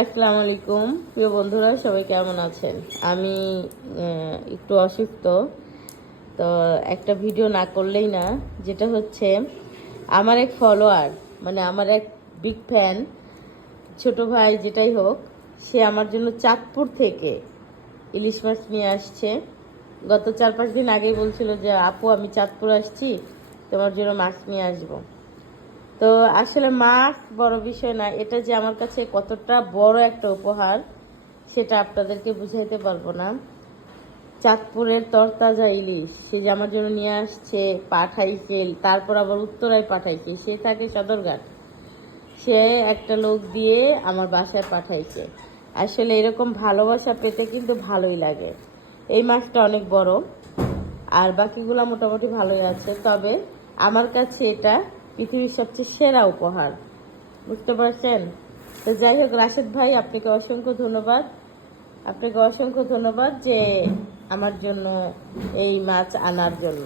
আসসালামু আলাইকুম প্রিয় বন্ধুরা, সবাই কেমন আছেন? আমি একটু অসুস্থ, তো একটা ভিডিও না করলেই না। যেটা হচ্ছে, আমার এক ফলোয়ার, মানে আমার এক বিগ ফ্যান, ছোট ভাই যেটাই হোক, সে আমার জন্য চাঁদপুর থেকে ইলিশ মাছ নিয়ে আসছে। গত 4-5 দিন আগেই বলছিল যে আপু আমি চাঁদপুর আসছি, তোমার জন্য মাছ নিয়ে আসবো। তো আসলে মাছ বড় বিষয় না, এটা যে আমার কাছে কতটা বড় একটা উপহার সেটা আপনাদেরকে বুঝাইতে পারবো না। চাঁদপুরের তরতাজা ইলিশ সে যে আমার জন্য নিয়ে আসছে, পাঠাইছে, তারপর আবার উত্তরায় পাঠাইছে, সে থাকে সদরঘাট। সে একটা লোক দিয়ে আমার বাসায় পাঠাইছে। আসলে এরকম ভালোবাসা পেতে কিন্তু ভালোই লাগে। এই মাছটা অনেক বড়, আর বাকিগুলো মোটামুটি ভালোই আছে, তবে আমার কাছে এটা পৃথিবীর সবচেয়ে সেরা উপহার। বুঝতে পারছেন? তো যাই হোক, রাশেদ ভাই আপনাকে অসংখ্য ধন্যবাদ। আপনাকে অসংখ্য ধন্যবাদ যে আমার জন্য এই মাছ আনার জন্য।